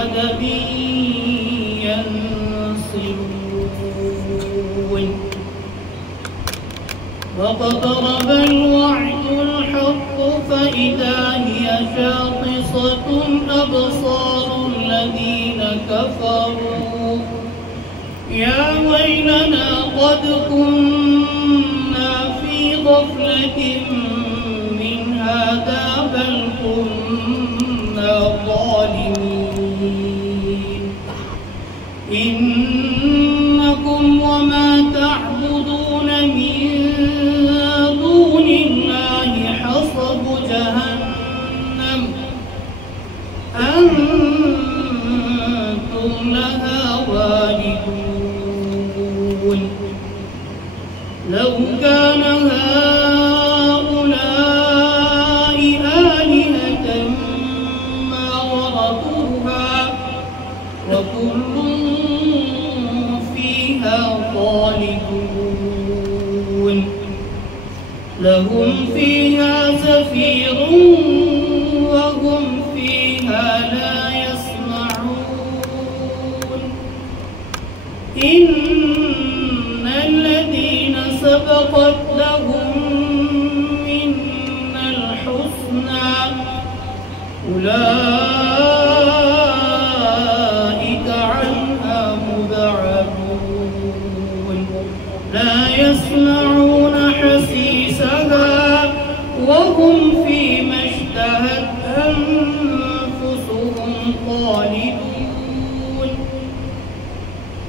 عذاب ينسلون واقترب الوعد الحق فإذا هي شاخصة أبصار الذين كفروا يا ويلنا قد كنا في غفلة من هذا بل كنا ظالمين إنكم وما تعبدون من دون الله حصب جهنم أنتم لها واردون لو كان هؤلاء آلهة ما وردوها وكل فيها خالدون لهم فيها زفير وهم فيها لا يسمعون إن الذين سبقت لهم منا الحسنى أولئك عنها مبعدون لا يسمعون حسيسها وهم فيما اشتهت أنفسهم خالدون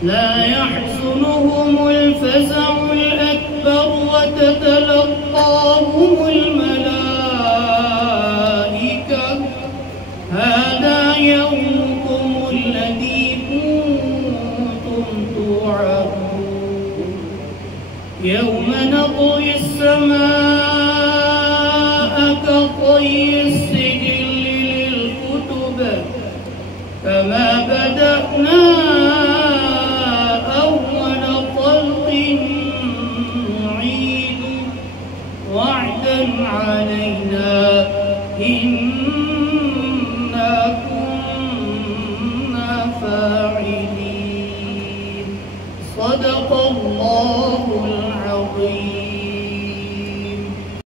لا يحزنهم الفزع الأكبر وتتلقاهم الملائكة هذا يومكم الذي كنتم توعدون يوم نطوي السماء كطي